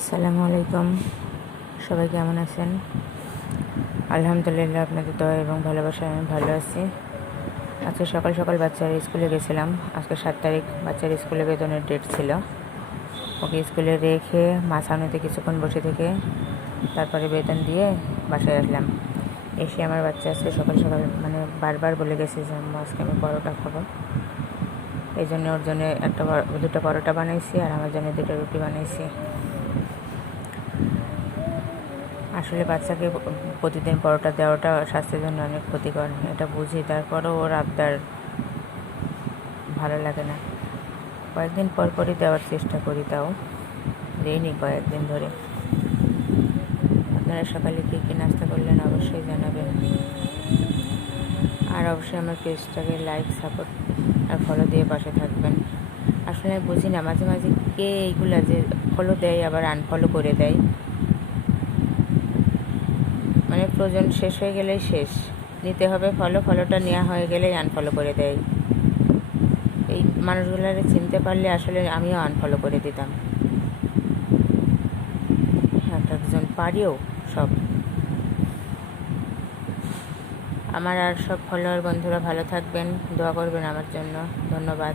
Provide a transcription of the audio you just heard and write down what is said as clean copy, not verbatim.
আসসালামু আলাইকুম। সবাই কেমন আছেন? আলহামদুলিল্লাহ, আপনাদের দয়া এবং ভালোবাসায় আমি ভালো আছি। আজকে সকাল সকাল বাচ্চার স্কুলে গেছিলাম। আজকে 7 তারিখ, বাচ্চার স্কুলে বেতনের ডেট ছিল। ওকে স্কুলে রেখে মাছানুতে কিছুক্ষণ বসে থেকে তারপরে বেতন দিয়ে বাসায় আসলাম। এসে আমার বাচ্চা আজকে সকাল সকাল বারবার বলে গেছে যে আজকে আমি পরোটা খাবো। এই জন্য ওর জন্য দুটো পরোটা বানাইছি আর আমার জন্য 2টা রুটি বানাইছি। আসলে বাচ্চাকে প্রতিদিন পরোটা দেওয়াটা স্বাস্থ্যের জন্য অনেক ক্ষতিকর, এটা বুঝি। তারপরেও ওর আবদার ভালো লাগে না। কয়েকদিন পর পরই দেওয়ার চেষ্টা করি, তাও দেইনি কয়েকদিন ধরে। আপনারা সকালে কী কী নাস্তা করলেন অবশ্যই জানাবেন। আর অবশ্যই আমার পেজটাকে লাইক, সাপোর্ট আর ফলো দিয়ে পাশে থাকবেন। আসলে আমি বুঝি না মাঝে মাঝে কে এইগুলা যে ফলো দেয় আবার আনফলো করে দেয়। প্রয়োজন শেষ হয়ে গেলেই শেষ নিতে হবে ফলোটা নেওয়া হয়ে গেলেই আনফলো করে দেয়। এই মানুষগুলারে চিনতে পারলে আসলে আমিও আনফলো করে দিতাম। একজন পারিও সব। আমার আর সব ফলোয়ার বন্ধুরা ভালো থাকবেন, দোয়া করবেন আমার জন্য। ধন্যবাদ।